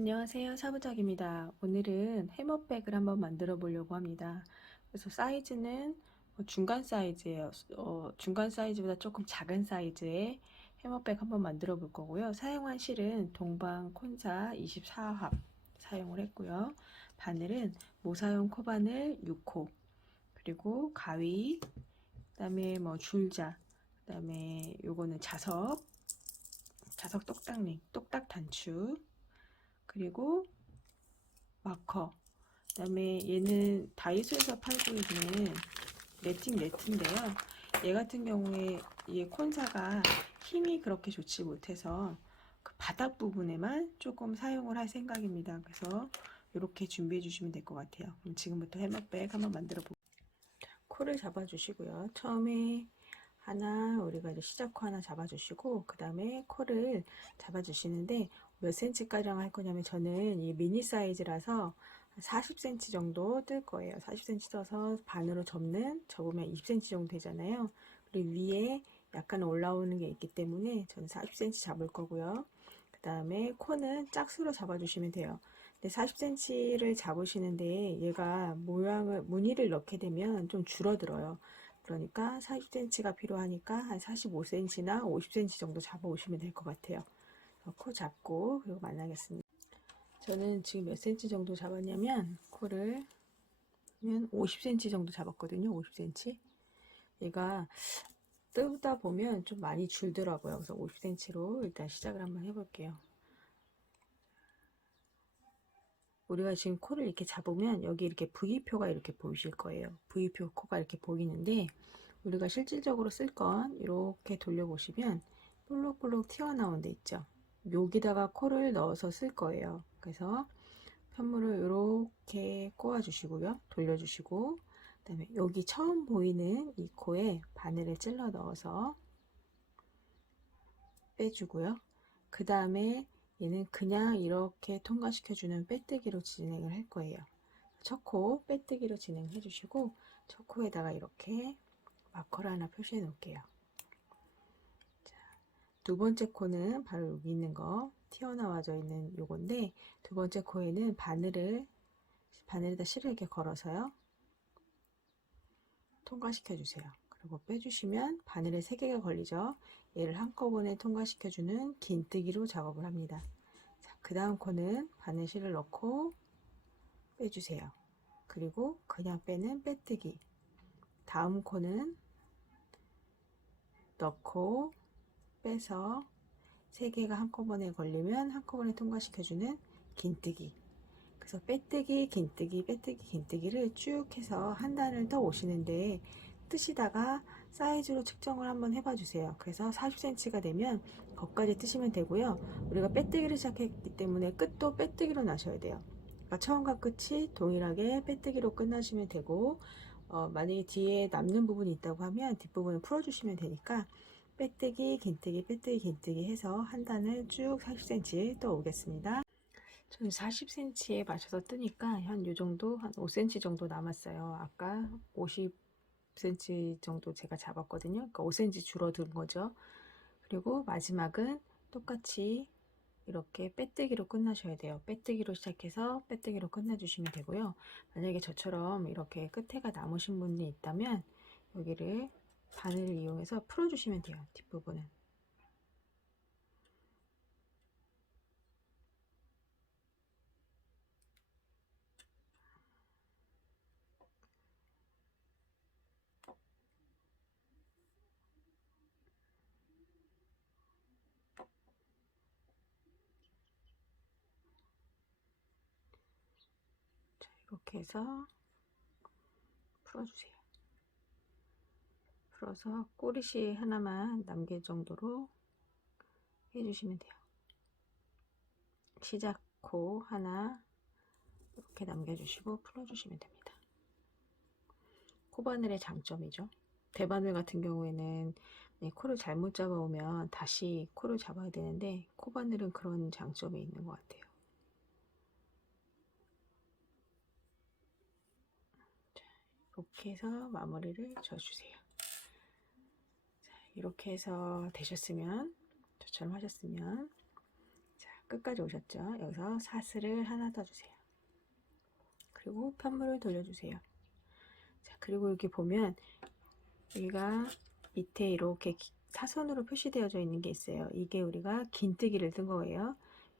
안녕하세요. 사부작입니다. 오늘은 해머백을 한번 만들어 보려고 합니다. 그래서 사이즈는 중간 사이즈예요. 중간 사이즈보다 조금 작은 바느질의 해머백 한번 만들어 볼 거고요. 사용한 실은 동방 콘사 24합 사용을 했고요. 바늘은 모사용 코바늘 6호, 그리고 가위, 그다음에 줄자, 그다음에 요거는 자석 똑딱링, 똑딱 단추, 그리고 마커. 그다음에 얘는 다이소에서 팔고 있는 매팅 네트인데요. 얘 같은 경우에 이 콘사가 힘이 그렇게 좋지 못해서 그 바닥 부분에만 조금 사용을 할 생각입니다. 그래서 이렇게 준비해 주시면 될 것 같아요. 그럼 지금부터 해머백 한번 만들어 볼게요. 코를 잡아 주시고요. 처음에 하나, 우리가 이제 시작코 하나 잡아주시고, 그 다음에 코를 잡아주시는데, 몇 cm가량 할 거냐면, 저는 이 미니 사이즈라서 40cm 정도 뜰 거예요. 40cm 떠서 반으로 접으면 20cm 정도 되잖아요. 그리고 위에 약간 올라오는 게 있기 때문에, 저는 40cm 잡을 거고요. 그 다음에 코는 짝수로 잡아주시면 돼요. 근데 40cm를 잡으시는데, 얘가 무늬를 넣게 되면 좀 줄어들어요. 그러니까 40cm가 필요하니까 한 45cm나 50cm 정도 잡아 오시면 될 것 같아요. 코 잡고 그리고 만나겠습니다. 저는 지금 몇 cm 정도 잡았냐면 코를 50cm 정도 잡았거든요. 50cm. 얘가 뜨다 보면 좀 많이 줄더라고요. 그래서 50cm로 일단 시작을 한번 해볼게요. 우리가 지금 코를 이렇게 잡으면 여기 이렇게 V표가 이렇게 보이실 거예요. V표 코가 이렇게 보이는데, 우리가 실질적으로 쓸 건 이렇게 돌려보시면 볼록볼록 튀어나온 데 있죠. 여기다가 코를 넣어서 쓸 거예요. 그래서 편물을 이렇게 꼬아 주시고요. 돌려주시고, 그 다음에 여기 처음 보이는 이 코에 바늘을 찔러 넣어서 빼주고요. 그 다음에 얘는 그냥 이렇게 통과시켜주는 빼뜨기로 진행을 할 거예요. 첫 코 빼뜨기로 진행해 주시고, 첫 코에다가 이렇게 마커를 하나 표시해 놓을게요. 자, 두 번째 코는 바로 여기 있는 거, 튀어나와져 있는 요건데, 두 번째 코에는 바늘에다 실을 이렇게 걸어서요, 통과시켜 주세요. 그리고 빼주시면 바늘에 3개가 걸리죠. 얘를 한꺼번에 통과시켜주는 긴뜨기로 작업을 합니다. 그 다음 코는 바늘실을 넣고 빼주세요. 그리고 그냥 빼는 빼뜨기. 다음 코는 넣고 빼서 3개가 한꺼번에 걸리면 한꺼번에 통과시켜주는 긴뜨기. 그래서 빼뜨기, 긴뜨기, 빼뜨기, 긴뜨기를 쭉 해서 한 단을 더 오시는데, 뜨시다가 사이즈로 측정을 한번 해봐 주세요. 그래서 40cm가 되면 거기까지 뜨시면 되고요. 우리가 빼뜨기를 시작했기 때문에 끝도 빼뜨기로 나셔야 돼요. 그러니까 처음과 끝이 동일하게 빼뜨기로 끝나시면 되고, 만약에 뒤에 남는 부분이 있다고 하면 뒷부분을 풀어주시면 되니까, 빼뜨기, 긴뜨기, 빼뜨기, 긴뜨기 해서 한 단을 쭉 40cm 또 오겠습니다. 저는 40cm에 맞춰서 뜨니까 한 요 정도, 한 5cm 정도 남았어요. 아까 50cm 정도 제가 잡았거든요. 그러니까 5cm 줄어든 거죠. 그리고 마지막은 똑같이 이렇게 빼뜨기로 끝나셔야 돼요. 빼뜨기로 시작해서 빼뜨기로 끝내주시면 되고요. 만약에 저처럼 이렇게 끝에가 남으신 분이 있다면 여기를 바늘을 이용해서 풀어주시면 돼요. 뒷부분은. 자, 이렇게 해서 풀어주세요. 풀어서 꼬리씨 하나만 남길 정도로 해주시면 돼요. 시작코 하나 이렇게 남겨주시고 풀어주시면 됩니다. 코바늘의 장점이죠. 대바늘 같은 경우에는 코를 잘못 잡아오면 다시 코를 잡아야 되는데, 코바늘은 그런 장점이 있는 것 같아요. 자, 이렇게 해서 마무리를 져주세요. 자, 이렇게 해서 되셨으면, 저처럼 하셨으면, 자, 끝까지 오셨죠? 여기서 사슬을 하나 더 주세요. 그리고 편물을 돌려주세요. 자, 그리고 이렇게 보면 여기가 밑에 이렇게 사선으로 표시되어져 있는 게 있어요. 이게 우리가 긴뜨기를 뜬 거예요.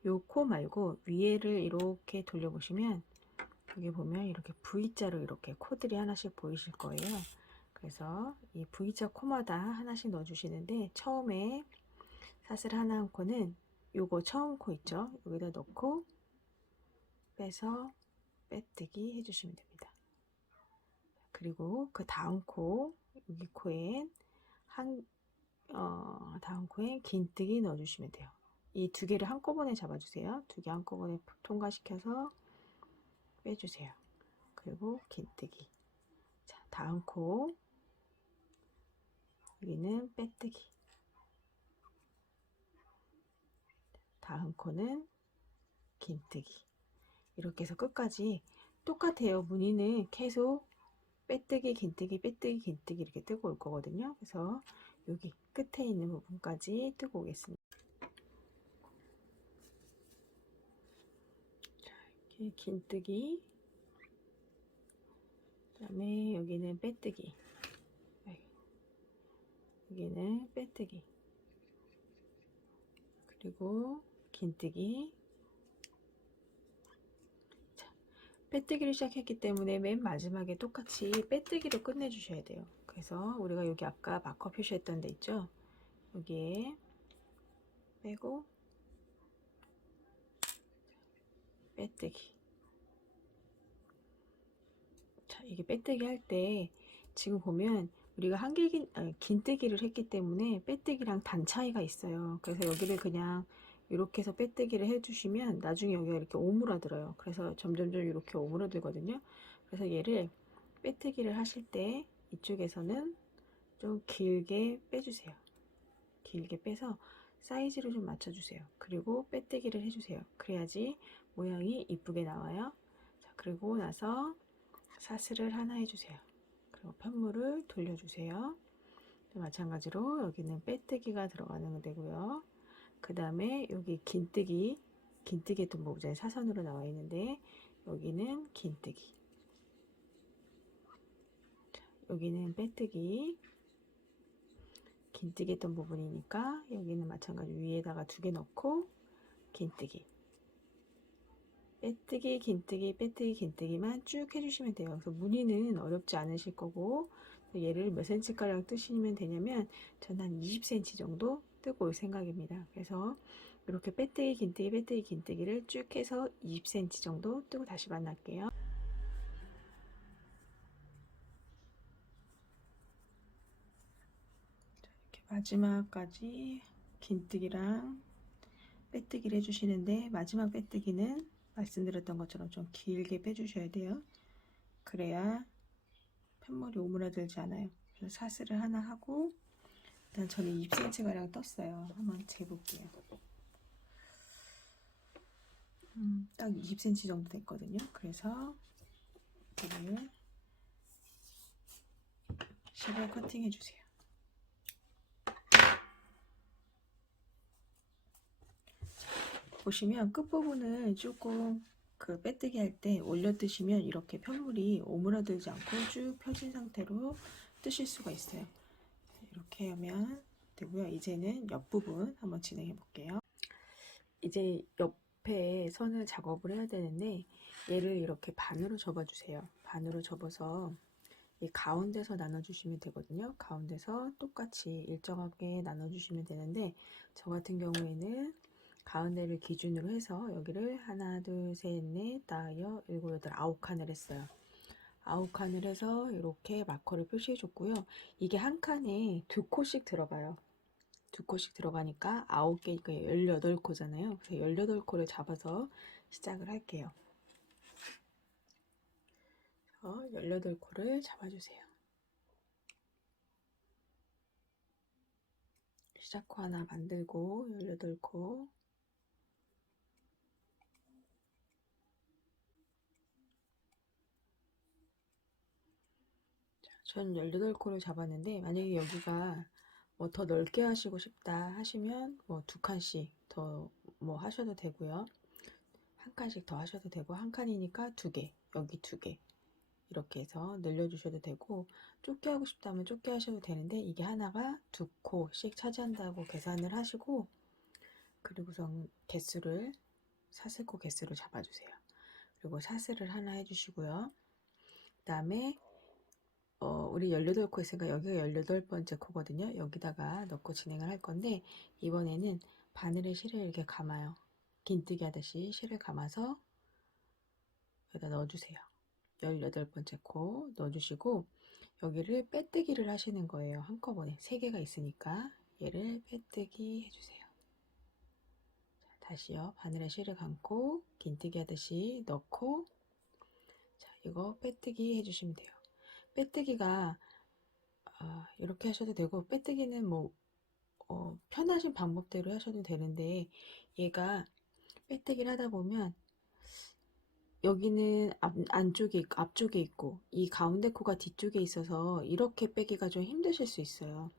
요 코 말고 위에를 이렇게 돌려보시면 여기 보면 이렇게 V자로 이렇게 코들이 하나씩 보이실 거예요. 그래서 이 V자 코마다 하나씩 넣어 주시는데, 처음에 사슬 하나 한 코는 요거 처음 코 있죠? 여기다 넣고 빼서 빼뜨기 해주시면 됩니다. 그리고 그 다음 코, 여기 코엔 다음 코엔 긴뜨기 넣어주시면 돼요. 이 두 개를 한꺼번에 잡아주세요. 두 개 한꺼번에 통과시켜서 빼주세요. 그리고 긴뜨기. 자, 다음 코, 여기는 빼뜨기. 다음 코는 긴뜨기. 이렇게 해서 끝까지 똑같아요. 무늬는 계속 빼뜨기, 긴뜨기, 빼뜨기, 긴뜨기 이렇게 뜨고 올 거거든요. 그래서 여기 끝에 있는 부분까지 뜨고 오겠습니다. 자, 이렇게 긴뜨기, 그 다음에 여기는 빼뜨기, 여기는 빼뜨기, 그리고 긴뜨기. 자, 빼뜨기를 시작했기 때문에 맨 마지막에 똑같이 빼뜨기로 끝내주셔야 돼요. 그래서 우리가 여기 아까 마커 표시했던 데 있죠? 여기에 빼고 빼뜨기. 자, 이게 빼뜨기 할 때 지금 보면 우리가 긴뜨기를 했기 때문에 빼뜨기랑 단 차이가 있어요. 그래서 여기를 그냥 이렇게 해서 빼뜨기를 해주시면 나중에 여기가 이렇게 오므라들어요. 그래서 점점점 이렇게 오므라들거든요. 그래서 얘를 빼뜨기를 하실 때 이쪽에서는 좀 길게 빼주세요. 길게 빼서 사이즈를 좀 맞춰주세요. 그리고 빼뜨기를 해주세요. 그래야지 모양이 이쁘게 나와요. 자, 그리고 나서 사슬을 하나 해주세요. 그리고 편물을 돌려주세요. 마찬가지로 여기는 빼뜨기가 들어가는 되고요. 그 다음에 여기 긴뜨기 했던 부분에 사선으로 나와 있는데 여기는 긴뜨기, 여기는 빼뜨기, 긴뜨기 했던 부분이니까 여기는 마찬가지 위에다가 두 개 넣고 긴뜨기, 빼뜨기, 긴뜨기, 빼뜨기, 긴뜨기만 쭉 해주시면 돼요. 그래서 무늬는 어렵지 않으실 거고, 얘를 몇 cm 가량 뜨시면 되냐면 저는 한 20cm 정도 뜨고 올 생각입니다. 그래서 이렇게 빼뜨기, 긴뜨기, 빼뜨기, 긴뜨기를 쭉 해서 20cm 정도 뜨고 다시 만날게요. 이렇게 마지막까지 긴뜨기랑 빼뜨기를 해주시는데, 마지막 빼뜨기는 말씀드렸던 것처럼 좀 길게 빼주셔야 돼요. 그래야 편물이 오므라들지 않아요. 그래서 사슬을 하나 하고, 일단 저는 20cm 가량 떴어요. 한번 재볼게요. 딱 20cm 정도 됐거든요. 그래서 이거를 실을 커팅 해주세요. 보시면 끝부분을 조금 그 빼뜨기 할 때 올려 뜨시면 이렇게 편물이 오므라들지 않고 쭉 펴진 상태로 뜨실 수가 있어요. 이렇게 하면 되고요. 이제는 옆부분 한번 진행해 볼게요. 이제 옆에 선을 작업을 해야 되는데, 얘를 이렇게 반으로 접어 주세요. 반으로 접어서 이 가운데서 나눠 주시면 되거든요. 가운데서 똑같이 일정하게 나눠 주시면 되는데, 저 같은 경우에는 가운데를 기준으로 해서 여기를 하나, 둘, 셋, 넷, 다섯, 일곱, 여덟, 9칸을 했어요. 9칸을 해서 이렇게 마커를 표시해 줬고요. 이게 한 칸에 2코씩 들어가요. 2코씩 들어가니까 9개, 18코잖아요. 그래서 18코를 잡아서 시작을 할게요. 18코를 잡아주세요. 시작코 하나 만들고 18코, 전 18코를 잡았는데, 만약에 여기가 뭐 더 넓게 하시고 싶다 하시면 뭐 2칸씩 더 뭐 하셔도 되고요. 한 칸씩 더 하셔도 되고, 한 칸이니까 두 개, 여기 두 개. 이렇게 해서 늘려주셔도 되고, 좁게 하고 싶다면 좁게 하셔도 되는데, 이게 하나가 두 코씩 차지한다고 계산을 하시고, 그리고선 개수를, 사슬코 개수를 잡아주세요. 그리고 사슬을 하나 해주시고요. 그 다음에 우리 18코 있으니까 여기가 18번째 코거든요. 여기다가 넣고 진행을 할 건데, 이번에는 바늘에 실을 이렇게 감아요. 긴뜨기 하듯이 실을 감아서 여기다 넣어주세요. 18번째 코 넣어주시고, 여기를 빼뜨기를 하시는 거예요. 한꺼번에 3개가 있으니까 얘를 빼뜨기 해주세요. 자, 다시요. 바늘에 실을 감고 긴뜨기 하듯이 넣고, 자, 이거 빼뜨기 해주시면 돼요. 빼뜨기가 이렇게 하셔도 되고, 빼뜨기는 뭐 편하신 방법대로 하셔도 되는데, 얘가 빼뜨기를 하다 보면 여기는 안쪽에 있고 앞쪽에 있고 이 가운데 코가 뒤쪽에 있어서 이렇게 빼기가 좀 힘드실 수 있어요.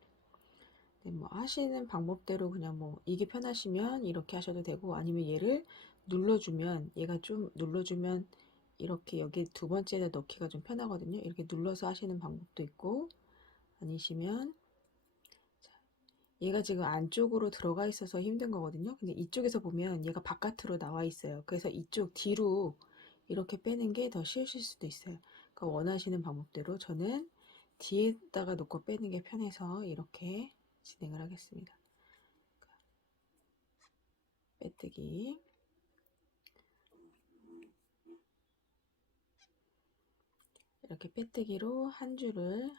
네, 뭐 하시는 방법대로 그냥 뭐 이게 편하시면 이렇게 하셔도 되고, 아니면 얘를 눌러주면, 얘가 좀 눌러주면 이렇게 여기 두 번째에다 넣기가 좀 편하거든요. 이렇게 눌러서 하시는 방법도 있고, 아니시면 얘가 지금 안쪽으로 들어가 있어서 힘든 거거든요. 근데 이쪽에서 보면 얘가 바깥으로 나와 있어요. 그래서 이쪽 뒤로 이렇게 빼는 게 더 쉬우실 수도 있어요. 그러니까 원하시는 방법대로, 저는 뒤에다가 놓고 빼는 게 편해서 이렇게 진행을 하겠습니다. 빼뜨기. 이렇게 빼뜨기로 한 줄을,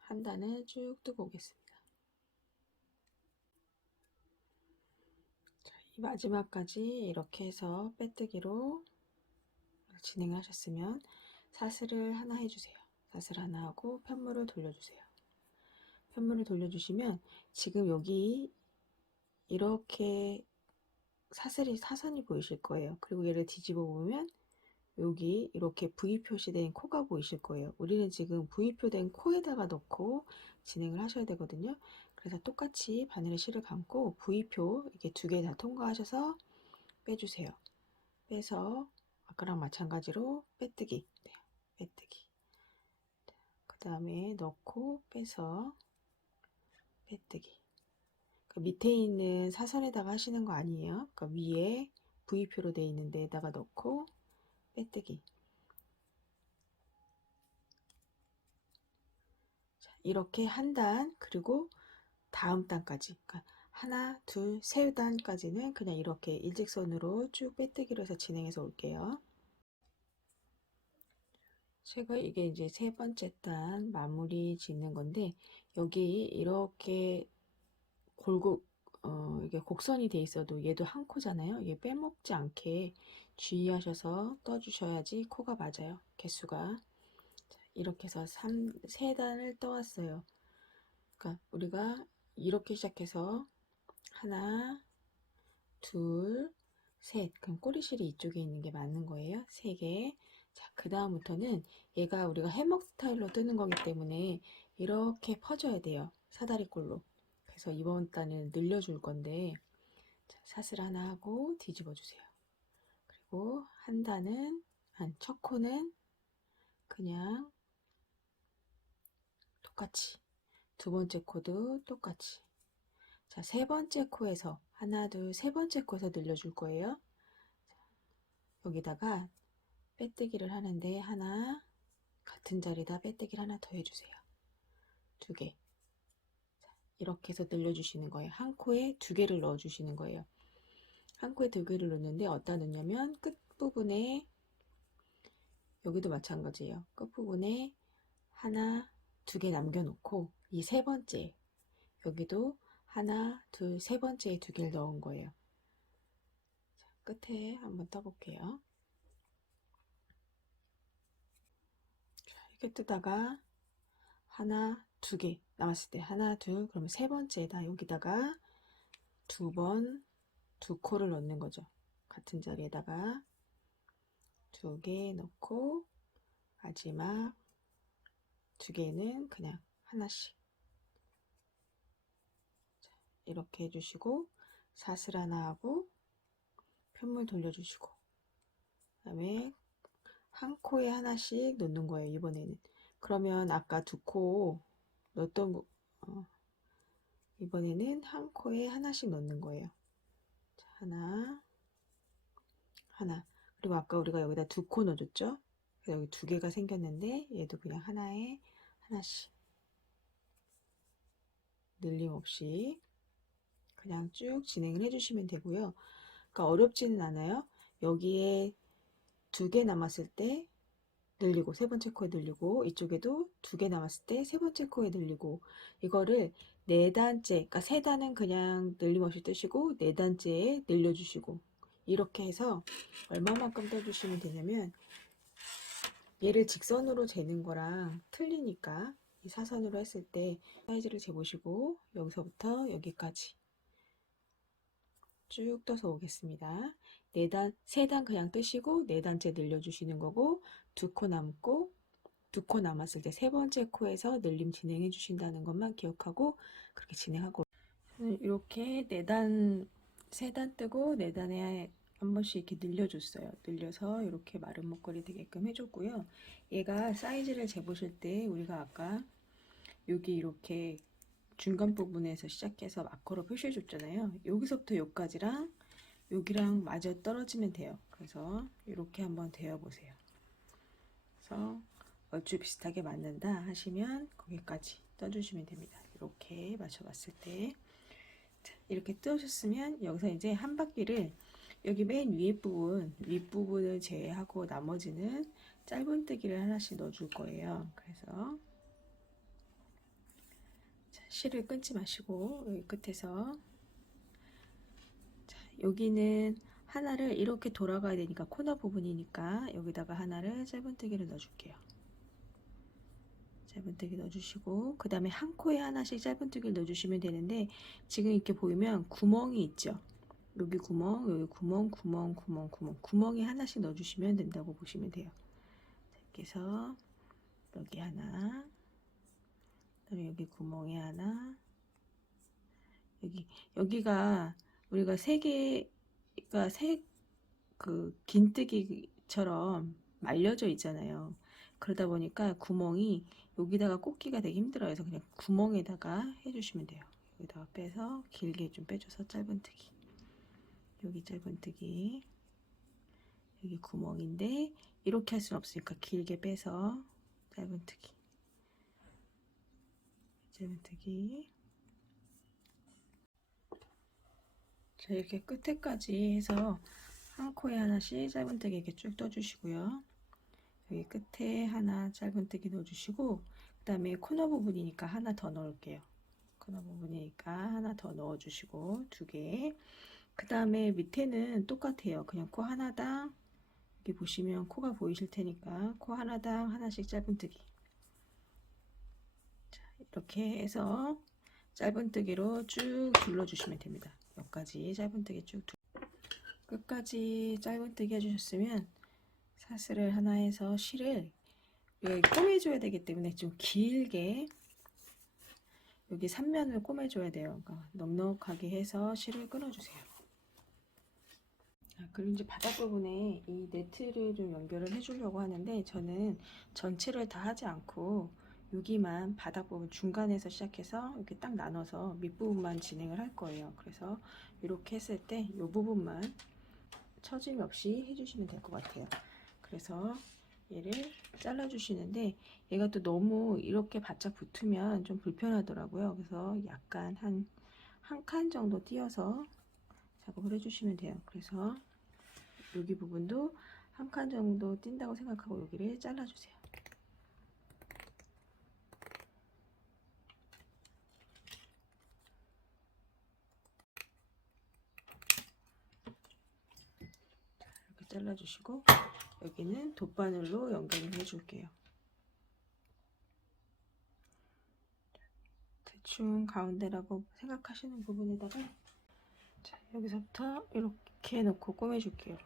한 단을 쭉 뜨고 오겠습니다. 자, 이 마지막까지 이렇게 해서 빼뜨기로 진행하셨으면 사슬을 하나 해주세요. 사슬 하나 하고 편물을 돌려주세요. 편물을 돌려주시면 지금 여기 이렇게 사선이 보이실 거예요. 그리고 얘를 뒤집어 보면 여기 이렇게 V 표시된 코가 보이실 거예요. 우리는 지금 V 표된 코에다가 넣고 진행을 하셔야 되거든요. 그래서 똑같이 바늘에 실을 감고 V표 이렇게 두 개 다 통과하셔서 빼주세요. 빼서 아까랑 마찬가지로 빼뜨기. 네, 빼뜨기. 그 다음에 넣고 빼서 빼뜨기. 그 밑에 있는 사선에다가 하시는 거 아니에요. 그러니까 위에 V표로 되어 있는 데에다가 넣고 빼뜨기. 자, 이렇게 한 단, 그리고 다음 단까지, 그러니까 하나, 둘, 세 단까지는 그냥 이렇게 일직선으로 쭉 빼뜨기로 해서 진행해서 올게요. 제가 이게 이제 세 번째 단 마무리 짓는 건데, 여기 이렇게 골고 이게 곡선이 돼 있어도 얘도 한 코잖아요. 얘 빼먹지 않게 주의하셔서 떠주셔야지 코가 맞아요. 개수가. 자, 이렇게 해서 3단을 떠왔어요. 그러니까 우리가 이렇게 시작해서 하나, 둘, 셋. 그럼 꼬리실이 이쪽에 있는 게 맞는 거예요. 3개. 자, 그 다음부터는 얘가 우리가 해먹 스타일로 뜨는 거기 때문에 이렇게 퍼져야 돼요. 사다리꼴로. 그래서 이번 단은 늘려줄 건데, 자, 사슬 하나 하고 뒤집어 주세요. 그리고 한 단은, 첫 코는 그냥 똑같이, 두 번째 코도 똑같이. 자, 세 번째 코에서 하나, 둘, 세 번째 코에서 늘려줄 거예요. 여기다가 빼뜨기를 하는데 하나, 같은 자리다 빼뜨기를 하나 더 해주세요. 두 개. 이렇게 해서 늘려주시는 거예요. 한 코에 두 개를 넣어주시는 거예요. 한 코에 두 개를 넣는데 어디다 넣냐면 끝부분에, 여기도 마찬가지예요. 끝부분에 하나, 두 개 남겨놓고 이 세 번째, 여기도 하나, 둘, 세 번째에 두 개를 넣은 거예요. 자, 끝에 한번 떠볼게요. 자, 이렇게 뜨다가 하나, 두 개 남았을 때 하나, 둘, 그러면 세 번째에다 여기다가 두 번, 두 코를 넣는 거죠. 같은 자리에다가 두 개 넣고 마지막 두 개는 그냥 하나씩. 자, 이렇게 해주시고 사슬 하나 하고 한물 돌려주시고, 그다음에 한 코에 하나씩 넣는 거예요, 이번에는. 그러면 아까 두 코 넣었던 이번에는 한 코에 하나씩 넣는 거예요. 자, 하나, 하나. 그리고 아까 우리가 여기다 두 코 넣어줬죠? 여기 두 개가 생겼는데 얘도 그냥 하나에 하나씩 늘림 없이 그냥 쭉 진행을 해주시면 되고요. 그러니까 어렵지는 않아요. 여기에 두 개 남았을 때 늘리고 세 번째 코에 늘리고 이쪽에도 두 개 남았을 때 세 번째 코에 늘리고 이거를 네 단째, 그러니까 세 단은 그냥 늘림없이 뜨시고 네 단째에 늘려주시고 이렇게 해서 얼마만큼 떠주시면 되냐면 얘를 직선으로 재는 거랑 틀리니까 이 사선으로 했을 때 사이즈를 재보시고 여기서부터 여기까지 쭉 떠서 오겠습니다. 세 단 그냥 뜨시고 네 단째 늘려주시는 거고 두 코 남고 두 코 남았을 때 세 번째 코에서 늘림 진행해 주신다는 것만 기억하고 그렇게 진행하고 이렇게 세 단 뜨고 네 단에 한 번씩 이렇게 늘려줬어요. 늘려서 이렇게 마른 목걸이 되게끔 해줬고요. 얘가 사이즈를 재보실 때 우리가 아까 여기 이렇게 중간 부분에서 시작해서 마커로 표시해 줬잖아요. 여기서부터 여기까지랑 여기랑 맞아 떨어지면 돼요. 그래서 이렇게 한번 대어 보세요. 그래서 얼추 비슷하게 맞는다 하시면 거기까지 떠주시면 됩니다. 이렇게 맞춰봤을 때 이렇게 뜨셨으면 여기서 이제 한 바퀴를 여기 맨 위에 부분 윗부분을 제외하고 나머지는 짧은뜨기를 하나씩 넣어줄 거예요. 그래서 실을 끊지 마시고 여기 끝에서 여기는 하나를 이렇게 돌아가야 되니까 코너 부분이니까 여기다가 하나를 짧은뜨기를 넣어줄게요. 짧은뜨기 넣어주시고 그 다음에 한 코에 하나씩 짧은뜨기를 넣어주시면 되는데 지금 이렇게 보이면 구멍이 있죠. 여기 구멍, 여기 구멍, 구멍, 구멍, 구멍, 구멍에 하나씩 넣어주시면 된다고 보시면 돼요. 이렇게 해서 여기 하나, 그다음에 여기 구멍에 하나, 여기가 우리가 세 개가 그 긴뜨기처럼 말려져 있잖아요. 그러다 보니까 구멍이 여기다가 꽂기가 되게 힘들어요. 그래서 그냥 구멍에다가 해주시면 돼요. 여기다가 빼서 길게 좀 빼줘서 짧은뜨기. 여기 짧은뜨기. 여기 구멍인데 이렇게 할 수는 없으니까 길게 빼서 짧은뜨기. 짧은뜨기. 자, 이렇게 끝에까지 해서 한 코에 하나씩 짧은뜨기 이렇게 쭉 떠주시고요. 여기 끝에 하나 짧은뜨기 넣어주시고 그 다음에 코너 부분이니까 하나 더 넣을게요. 코너 부분이니까 하나 더 넣어주시고 두 개. 그 다음에 밑에는 똑같아요. 그냥 코 하나당 여기 보시면 코가 보이실 테니까 코 하나당 하나씩 짧은뜨기. 자, 이렇게 해서 짧은뜨기로 쭉 둘러주시면 됩니다. 여기까지 짧은뜨기 쭉 끝까지 짧은뜨기 해주셨으면 사슬을 하나 해서 실을 여기 꼬매줘야 되기 때문에 좀 길게 여기 3면을 꼬매줘야 돼요. 그러니까 넉넉하게 해서 실을 끊어주세요. 그리고 이제 바닥 부분에 이 네트를 좀 연결을 해주려고 하는데 저는 전체를 다 하지 않고 여기만 바닥 부분 중간에서 시작해서 이렇게 딱 나눠서 밑부분만 진행을 할 거예요. 그래서 이렇게 했을 때 이 부분만 처짐 없이 해주시면 될 것 같아요. 그래서 얘를 잘라 주시는데 얘가 또 너무 이렇게 바짝 붙으면 좀 불편하더라고요. 그래서 약간 한 칸 정도 띄어서 작업을 해주시면 돼요. 그래서 여기 부분도 한 칸 정도 띈다고 생각하고 여기를 잘라 주세요. 이렇게 잘라 주시고 여기는 돗바늘로 연결을 해 줄게요. 대충 가운데라고 생각하시는 부분에다가 자, 여기서부터 이렇게 놓고 꼬매줄게요.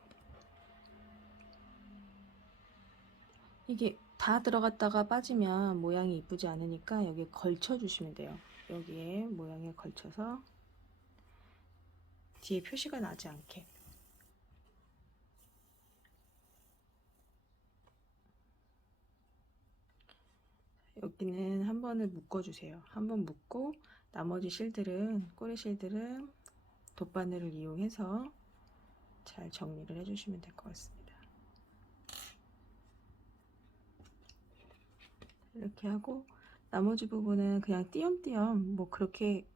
이게 다 들어갔다가 빠지면 모양이 이쁘지 않으니까 여기에 걸쳐 주시면 돼요. 여기에 모양에 걸쳐서 뒤에 표시가 나지 않게 여기는 한 번을 묶어주세요. 한 번 묶고 나머지 실들은 꼬리 실들은 돗바늘을 이용해서 잘 정리를 해주시면 될 것 같습니다. 이렇게 하고 나머지 부분은 그냥 띄엄띄엄 뭐 그렇게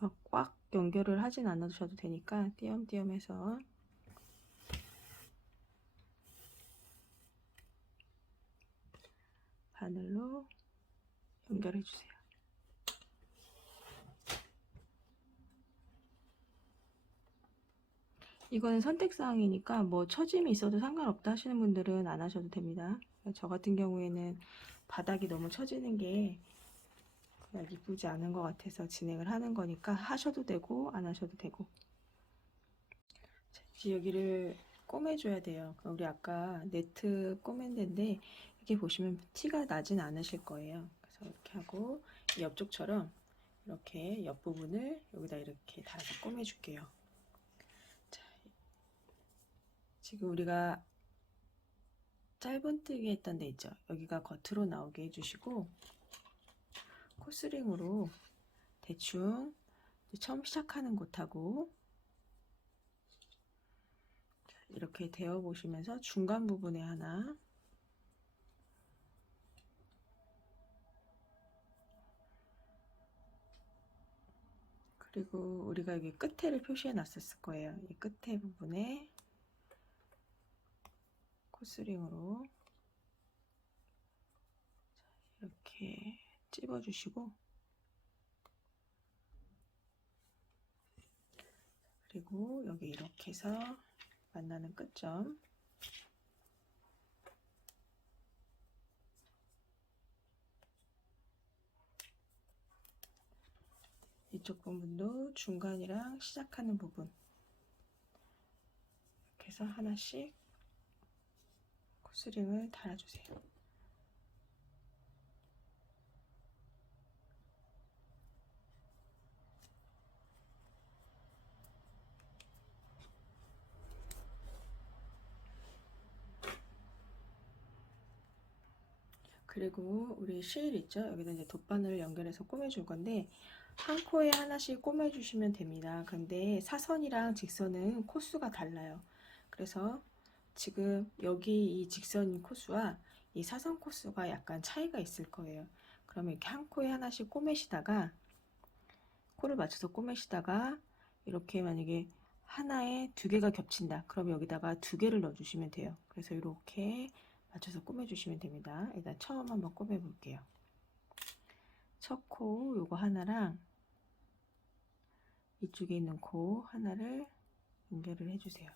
막 꽉 연결을 하진 않으셔도 되니까 띄엄띄엄 해서 바늘로 연결해 주세요. 이거는 선택사항이니까 뭐 처짐이 있어도 상관없다 하시는 분들은 안 하셔도 됩니다. 저 같은 경우에는 바닥이 너무 처지는 게 그냥 이쁘지 않은 것 같아서 진행을 하는 거니까 하셔도 되고 안 하셔도 되고. 자, 이제 여기를 꼬매줘야 돼요. 우리 아까 네트 꼬맨 데인데 이렇게 보시면 티가 나진 않으실 거예요. 그래서 이렇게 하고 옆쪽처럼 이렇게 옆부분을 여기다 이렇게 달아서 꼬매줄게요. 자, 지금 우리가 짧은뜨기 했던 데 있죠. 여기가 겉으로 나오게 해주시고 코스링으로 대충 처음 시작하는 곳하고 이렇게 대어 보시면서 중간 부분에 하나, 그리고 우리가 여기 끝에를 표시해 놨었을 거예요. 이 끝에 부분에 코스링으로 이렇게 찝어 주시고, 그리고 여기 이렇게 해서 만나는 끝점 이쪽 부분도 중간이랑 시작하는 부분 이렇게 해서 하나씩 코스링을 달아주세요. 그리고 우리 실 있죠? 여기다 이제 돗바늘을 연결해서 꼬매줄 건데 한 코에 하나씩 꼬매주시면 됩니다. 근데 사선이랑 직선은 코수가 달라요. 그래서 지금 여기 이 직선 코수와 이 사선 코수가 약간 차이가 있을 거예요. 그러면 이렇게 한 코에 하나씩 꼬매시다가 코를 맞춰서 꼬매시다가 이렇게 만약에 하나에 두 개가 겹친다. 그럼 여기다가 두 개를 넣어주시면 돼요. 그래서 이렇게 맞춰서 꼬매주시면 됩니다. 일단 처음 한번 꼬매볼게요. 첫 코 요거 하나랑 이쪽에 있는 코 하나를 연결을 해주세요.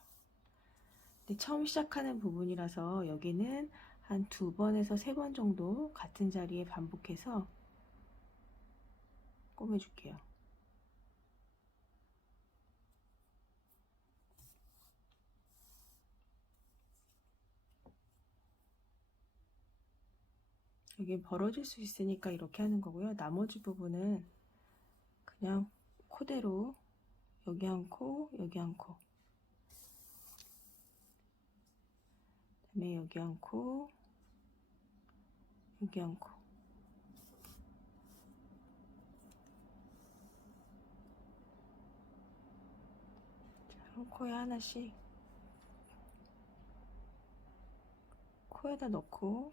근데 처음 시작하는 부분이라서 여기는 한 2번에서 3번 정도 같은 자리에 반복해서 꼬매줄게요. 여기 벌어질 수 있으니까 이렇게 하는 거고요. 나머지 부분은 그냥 코대로 여기 한 코, 여기 한 코, 그다음에 여기 한 코, 여기 한 코. 한 코에 하나씩 코에다 넣고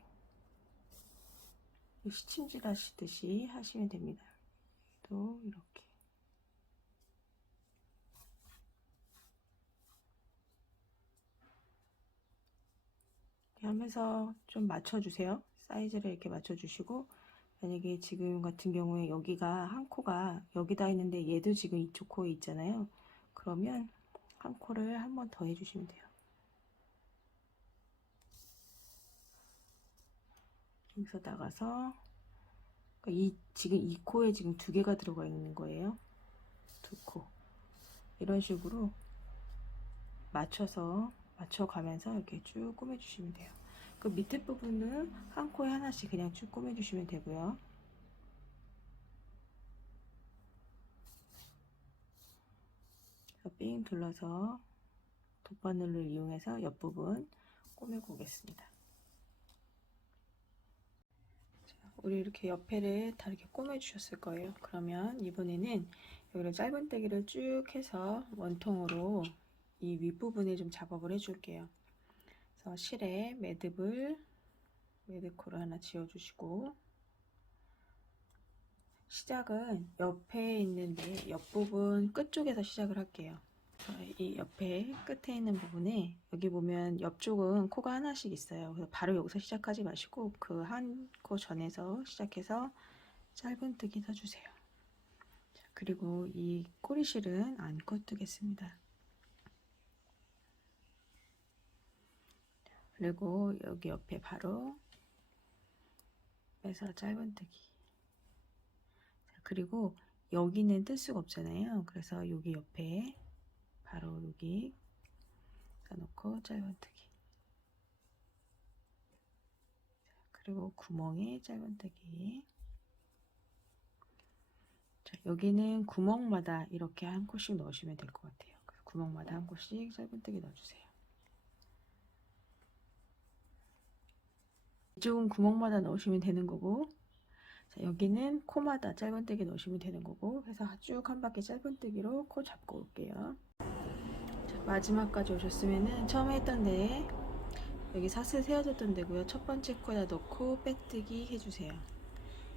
시침질 하시듯이 하시면 됩니다. 또 이렇게. 하면서 좀 맞춰주세요. 사이즈를 이렇게 맞춰주시고, 만약에 지금 같은 경우에 여기가 한 코가 여기다 있는데 얘도 지금 이쪽 코에 있잖아요. 그러면 한 코를 한 번 더 해주시면 돼요. 여기서 나가서 지금 이 코에 지금 2개가 들어가 있는 거예요. 2코. 이런 식으로 맞춰가면서 이렇게 쭉 꼬매주시면 돼요. 그 밑에 부분은 한 코에 하나씩 그냥 쭉 꼬매주시면 되고요. 삥 둘러서 돗바늘을 이용해서 옆부분 꼬매고 오겠습니다. 우리 이렇게 옆에를 다 이렇게 꼬매 주셨을 거예요. 그러면 이번에는 여기를 짧은뜨기를 쭉 해서 원통으로 이 윗부분에 좀 작업을 해줄게요. 그래서 실에 매듭코를 하나 지어주시고, 시작은 옆에 있는데 옆부분 끝쪽에서 시작을 할게요. 이 옆에 끝에 있는 부분에 여기 보면 옆쪽은 코가 하나씩 있어요. 그래서 바로 여기서 시작하지 마시고 그 한 코 전에서 시작해서 짧은뜨기 서주세요. 그리고 이 꼬리실은 안고 뜨겠습니다. 그리고 여기 옆에 바로 빼서 짧은뜨기. 그리고 여기는 뜰 수가 없잖아요. 그래서 여기 옆에 바로 여기 놓고 짧은뜨기. 그리고 구멍에 짧은뜨기. 자, 여기는 구멍마다 이렇게 한 코씩 넣으시면 될 것 같아요. 구멍마다 한 코씩 짧은뜨기 넣어주세요. 이쪽은 구멍마다 넣으시면 되는 거고, 자, 여기는 코마다 짧은뜨기 넣으시면 되는 거고, 해서 쭉 한 바퀴 짧은뜨기로 코 잡고 올게요. 자, 마지막까지 오셨으면은 처음에 했던 데에 여기 사슬 세워졌던 데고요. 첫 번째 코에다 넣고 빼뜨기 해주세요.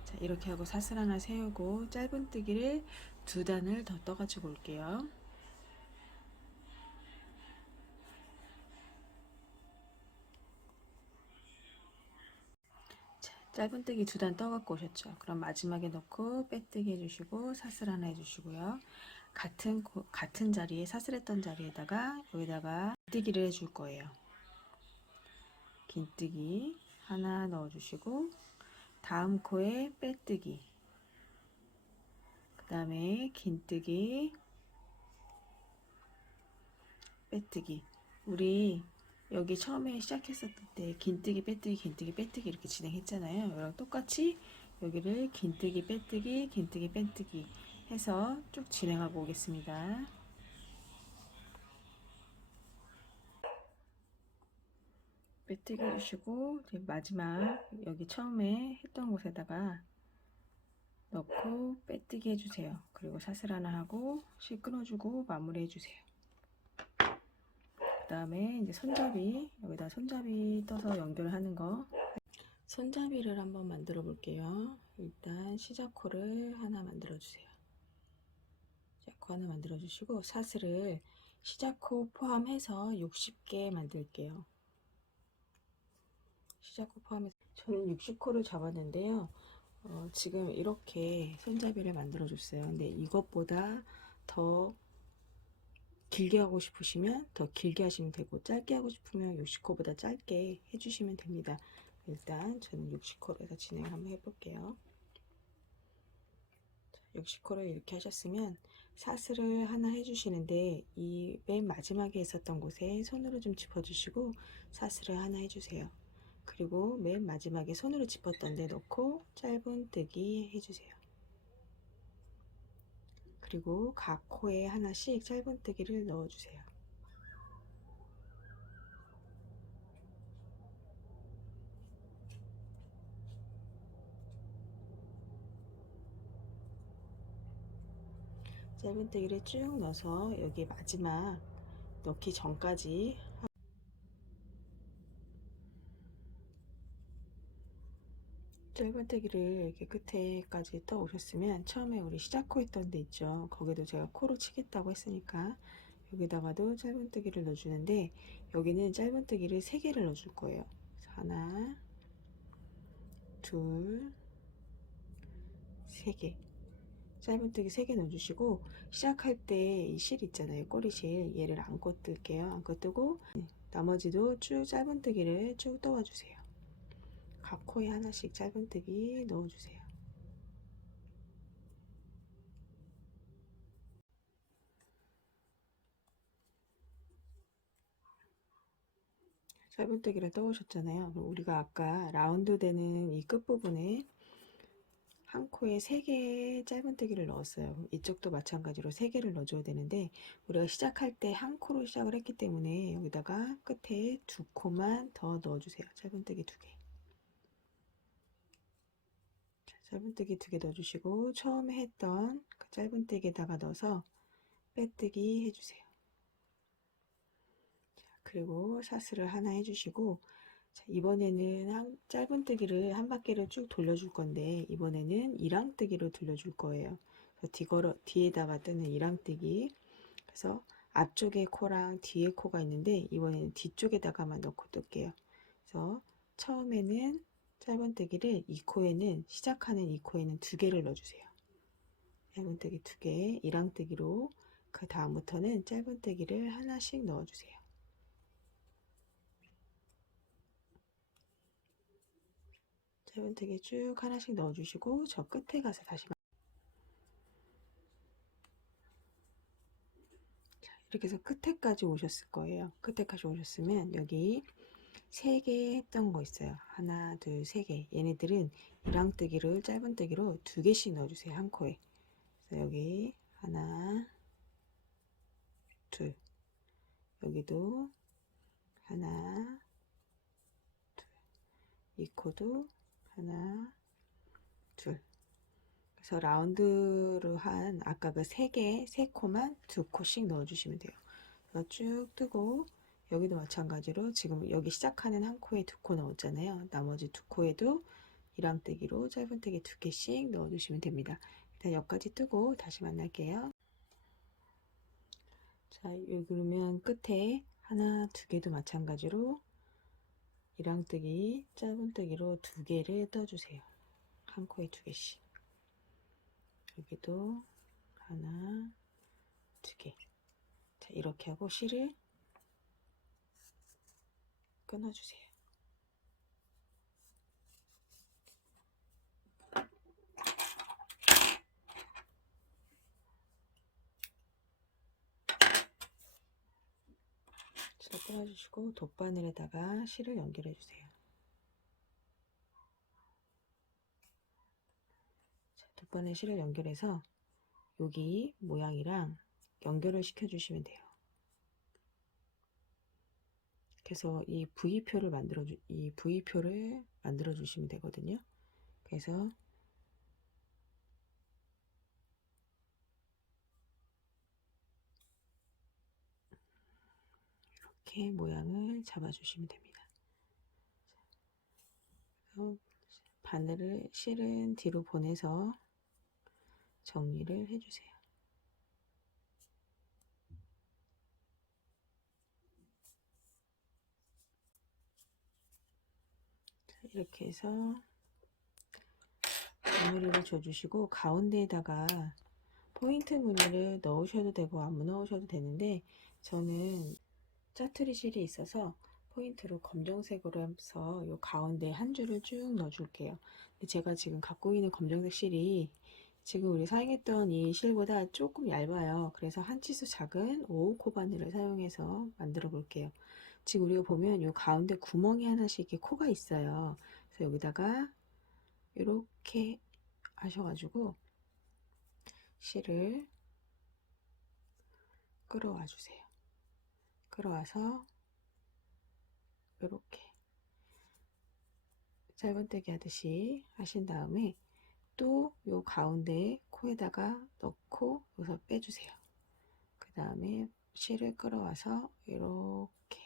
자, 이렇게 하고 사슬 하나 세우고 짧은뜨기를 2단을 더 떠가지고 올게요. 자, 짧은뜨기 2단 떠갖고 오셨죠. 그럼 마지막에 넣고 빼뜨기 해주시고 사슬 하나 해주시고요. 같은 자리에 사슬했던 자리에다가 여기다가 긴뜨기를 해줄 거예요. 긴뜨기 하나 넣어주시고 다음 코에 빼뜨기, 그 다음에 긴뜨기, 빼뜨기. 우리 여기 처음에 시작했었을 때 긴뜨기 빼뜨기 긴뜨기 빼뜨기 이렇게 진행했잖아요. 이랑 똑같이 여기를 긴뜨기 빼뜨기 긴뜨기 빼뜨기 해서 쭉 진행하고 오겠습니다. 빼뜨기 해주시고 마지막 여기 처음에 했던 곳에다가 넣고 빼뜨기 해주세요. 그리고 사슬 하나 하고 실 끊어주고 마무리 해주세요. 그 다음에 이제 손잡이, 여기다 손잡이 떠서 연결하는 거, 손잡이를 한번 만들어 볼게요. 일단 시작코를 하나 만들어 주세요. 시작코 하나 만들어 주시고 사슬을 시작코 포함해서 60개 만들게요. 시작코 포함해서 저는 60코를 잡았는데요. 지금 이렇게 손잡이를 만들어 줬어요. 근데 이것보다 더 길게 하고 싶으시면 더 길게 하시면 되고, 짧게 하고 싶으면 60코보다 짧게 해주시면 됩니다. 일단 저는 60코로 해서 진행을 한번 해볼게요. 60코를 이렇게 하셨으면 사슬을 하나 해주시는데 이 맨 마지막에 있었던 곳에 손으로 좀 짚어주시고 사슬을 하나 해주세요. 그리고 맨 마지막에 손으로 짚었던 데 넣고 짧은뜨기 해주세요. 그리고 각 코에 하나씩 짧은뜨기를 넣어주세요. 짧은뜨기를 쭉 넣어서 여기 마지막 넣기 전까지 짧은뜨기를 이렇게 끝에까지 떠 오셨으면 처음에 우리 시작코 했던 데 있죠. 거기도 제가 코로 치겠다고 했으니까 여기다가도 짧은뜨기를 넣어주는데 여기는 짧은뜨기를 3개를 넣어줄 거예요. 하나, 둘, 3개. 짧은뜨기 3개 넣어주시고 시작할 때 이 실 있잖아요. 꼬리실 얘를 안고 뜰게요. 안고 뜨고 나머지도 쭉 짧은뜨기를 쭉 떠와주세요. 각 코에 하나씩 짧은뜨기 넣어주세요. 짧은뜨기를 떠오셨잖아요. 우리가 아까 라운드 되는 이 끝부분에 한 코에 3개의 짧은뜨기를 넣었어요. 이쪽도 마찬가지로 3개를 넣어줘야 되는데 우리가 시작할 때 한 코로 시작을 했기 때문에 여기다가 끝에 2코만 더 넣어주세요. 짧은뜨기 2개. 짧은뜨기 2개 넣어주시고 처음에 했던 그 짧은뜨기에다가 넣어서 빼뜨기 해주세요. 그리고 사슬을 하나 해주시고, 자, 이번에는 짧은뜨기를 한 바퀴를 쭉 돌려줄 건데 이번에는 이랑뜨기로 돌려줄 거예요. 뒤에다가 뜨는 이랑뜨기. 그래서 앞쪽에 코랑 뒤에 코가 있는데 이번에는 뒤쪽에다가만 넣고 뜰게요. 그래서 처음에는 짧은뜨기를 시작하는 이 코에는 2개를 넣어주세요. 짧은뜨기 2개, 이랑뜨기로. 그 다음부터는 짧은뜨기를 하나씩 넣어주세요. 짧은뜨기 쭉 하나씩 넣어주시고 저 끝에 가서 다시 이렇게 해서 끝에까지 오셨을 거예요. 끝에까지 오셨으면 여기 3개 했던 거 있어요. 하나, 둘, 3개. 얘네들은 이랑뜨기를 짧은뜨기로 2개씩 넣어주세요. 한 코에. 그래서 여기 하나, 둘. 여기도 하나, 둘. 이 코도 하나, 둘. 그래서 라운드로 한 아까 그 3코만 2코씩 넣어주시면 돼요. 그래서 쭉 뜨고 여기도 마찬가지로 지금 여기 시작하는 한 코에 2코 넣었잖아요. 나머지 2코에도 이랑뜨기로 짧은뜨기 2개씩 넣어주시면 됩니다. 일단 여기까지 뜨고 다시 만날게요. 자, 여기 그러면 끝에 하나, 2개도 마찬가지로 이랑뜨기 짧은뜨기로 2개를 떠주세요. 한 코에 2개씩. 여기도 하나, 2개. 자, 이렇게 하고 실을 끊어주세요. 실을 끊어주시고 돗바늘에다가 실을 연결해 주세요. 자, 돗바늘 실을 연결해서 여기 모양이랑 연결을 시켜 주시면 돼요. 그래서 이 V표를 만들어 주시면 되거든요. 그래서 이렇게 모양을 잡아 주시면 됩니다. 바늘을 실은 뒤로 보내서 정리를 해주세요. 이렇게 해서 무늬를 줘주시고 가운데에다가 포인트 무늬를 넣으셔도 되고 안 넣으셔도 되는데 저는 짜투리 실이 있어서 포인트로 검정색으로 해서 요 가운데 한 줄을 쭉 넣어줄게요. 근데 제가 지금 갖고 있는 검정색 실이 지금 우리 사용했던 이 실보다 조금 얇아요. 그래서 한 치수 작은 5호 바늘을 사용해서 만들어 볼게요. 지금 우리가 보면 요 가운데 구멍이 하나씩 이렇게 코가 있어요. 그래서 여기다가 이렇게 하셔가지고 실을 끌어와 주세요. 끌어와서 이렇게 짧은뜨기 하듯이 하신 다음에 또 요 가운데 코에다가 넣고 여기서 빼주세요. 그 다음에 실을 끌어와서 이렇게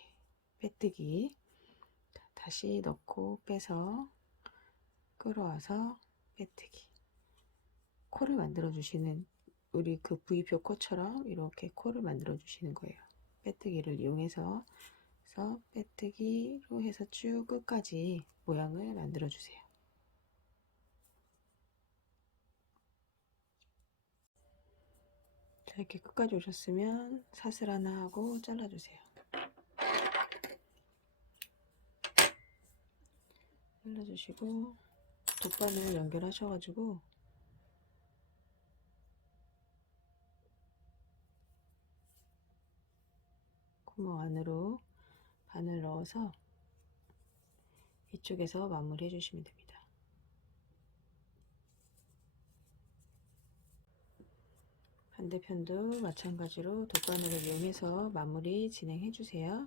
빼뜨기 다시 넣고 빼서 끌어와서 빼뜨기 코를 만들어 주시는 우리 그 V표 코처럼 이렇게 코를 만들어 주시는 거예요. 빼뜨기를 이용해서 그래서 빼뜨기로 해서 쭉 끝까지 모양을 만들어 주세요. 자, 이렇게 끝까지 오셨으면 사슬 하나 하고 잘라주세요. 잘라주시고 돗바늘 연결하셔가지고 구멍 안으로 바늘 넣어서 이쪽에서 마무리 해주시면 됩니다. 반대편도 마찬가지로 돗바늘을 이용해서 마무리 진행해 주세요.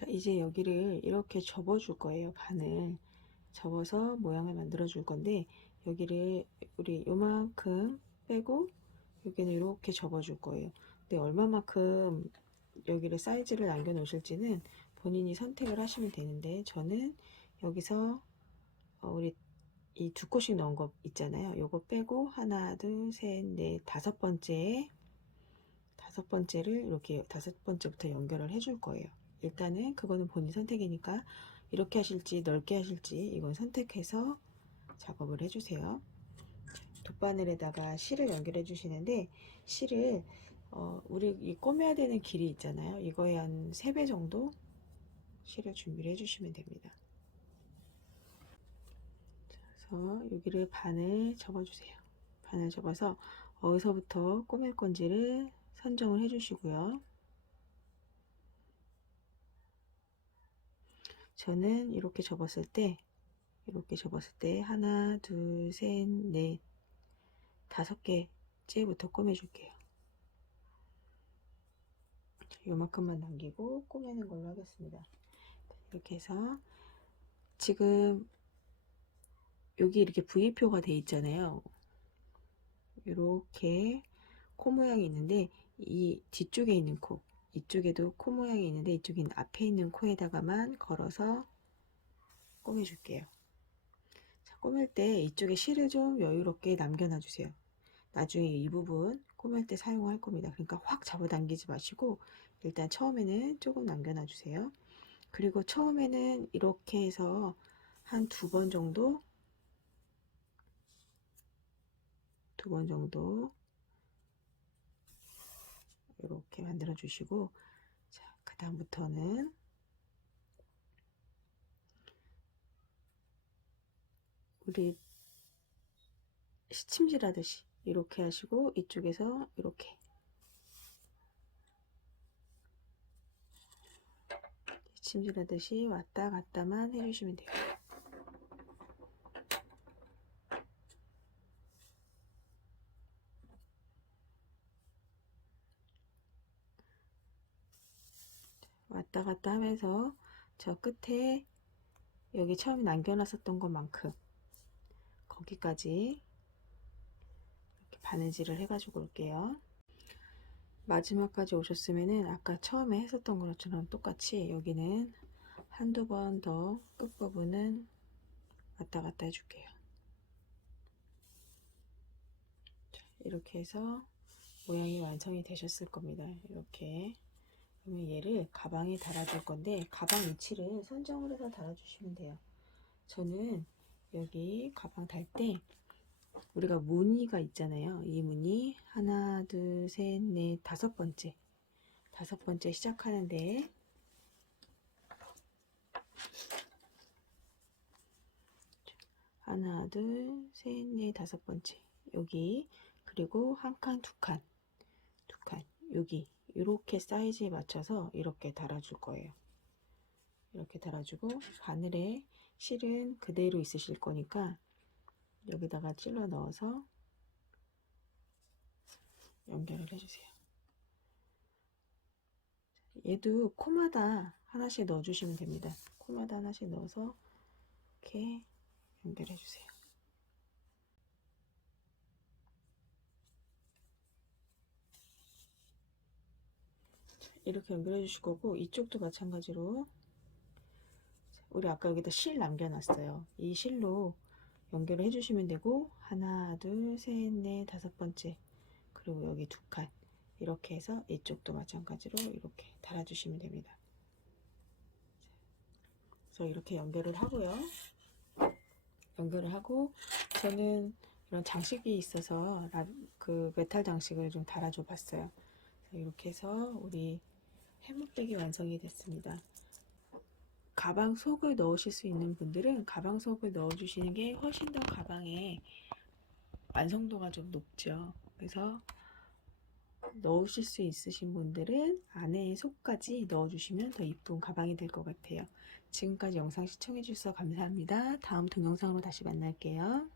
자, 이제 여기를 이렇게 접어 줄 거예요. 반을 접어서 모양을 만들어 줄 건데, 여기를 우리 요만큼 빼고 여기는 이렇게 접어 줄 거예요. 근데 얼마만큼 여기를 사이즈를 남겨 놓으실지는 본인이 선택을 하시면 되는데, 저는 여기서 우리 이 두 코씩 넣은 거 있잖아요. 요거 빼고 하나, 둘, 셋, 넷, 다섯 번째를 이렇게 다섯 번째부터 연결을 해줄 거예요. 일단은 그거는 본인 선택이니까 이렇게 하실지 넓게 하실지 이건 선택해서 작업을 해주세요. 돗바늘에다가 실을 연결해 주시는데, 실을 우리 이 꼬매야 되는 길이 있잖아요. 이거에 한 3배 정도 실을 준비를 해주시면 됩니다. 그래서 여기를 반을 접어주세요. 반을 접어서 어디서부터 꼬맬 건지를 선정을 해주시고요. 저는 이렇게 접었을 때 하나, 둘, 셋, 넷, 5개째부터 꼬매줄게요. 요만큼만 남기고 꼬매는 걸로 하겠습니다. 이렇게 해서 지금 여기 이렇게 V표가 돼 있잖아요. 이렇게 코 모양이 있는데, 이 뒤쪽에 있는 코, 이쪽에도 코 모양이 있는데 이쪽에 있는 앞에 있는 코에다가만 걸어서 꼬매줄게요. 자, 꼬맬 때 이쪽에 실을 좀 여유롭게 남겨놔 주세요. 나중에 이 부분 꼬맬 때 사용할 겁니다. 그러니까 확 잡아당기지 마시고 일단 처음에는 조금 남겨놔 주세요. 그리고 처음에는 이렇게 해서 한 두 번 정도 이렇게 만들어 주시고, 자, 그 다음부터는 우리 시침질 하듯이 이렇게 하시고 이쪽에서 이렇게 시침질 하듯이 왔다 갔다만 해주시면 돼요. 왔다 갔다 하면서 저 끝에 여기 처음에 남겨놨었던 것만큼 거기까지 이렇게 바느질을 해가지고 올게요. 마지막까지 오셨으면은 아까 처음에 했었던 것처럼 똑같이 여기는 한두 번 더 끝부분은 왔다 갔다 해줄게요. 자, 이렇게 해서 모양이 완성이 되셨을 겁니다. 이렇게. 그러면 얘를 가방에 달아줄 건데, 가방 위치를 선정을 해서 달아주시면 돼요. 저는 여기 가방 달 때 우리가 무늬가 있잖아요. 이 무늬 하나, 둘, 셋, 넷, 다섯 번째 시작하는데, 하나, 둘, 셋, 넷, 다섯 번째 여기, 그리고 한 칸, 두 칸 여기 이렇게 사이즈에 맞춰서 이렇게 달아줄 거예요. 이렇게 달아주고 바늘에 실은 그대로 있으실 거니까 여기다가 찔러 넣어서 연결을 해주세요. 얘도 코마다 하나씩 넣어주시면 됩니다. 코마다 하나씩 넣어서 이렇게 연결해 주세요. 이렇게 연결해 주실 거고, 이쪽도 마찬가지로 우리 아까 여기다 실 남겨놨어요. 이 실로 연결을 해주시면 되고, 하나, 둘, 셋, 넷, 다섯 번째, 그리고 여기 두 칸 이렇게 해서 이쪽도 마찬가지로 이렇게 달아주시면 됩니다. 그래서 이렇게 연결을 하고요. 연결을 하고, 저는 이런 장식이 있어서 그 메탈 장식을 좀 달아줘 봤어요. 이렇게 해서 우리 해묵백이 완성이 됐습니다. 가방 속을 넣으실 수 있는 분들은 가방 속을 넣어주시는 게 훨씬 더 가방의 완성도가 좀 높죠. 그래서 넣으실 수 있으신 분들은 안에 속까지 넣어주시면 더 이쁜 가방이 될 것 같아요. 지금까지 영상 시청해 주셔서 감사합니다. 다음 동영상으로 다시 만날게요.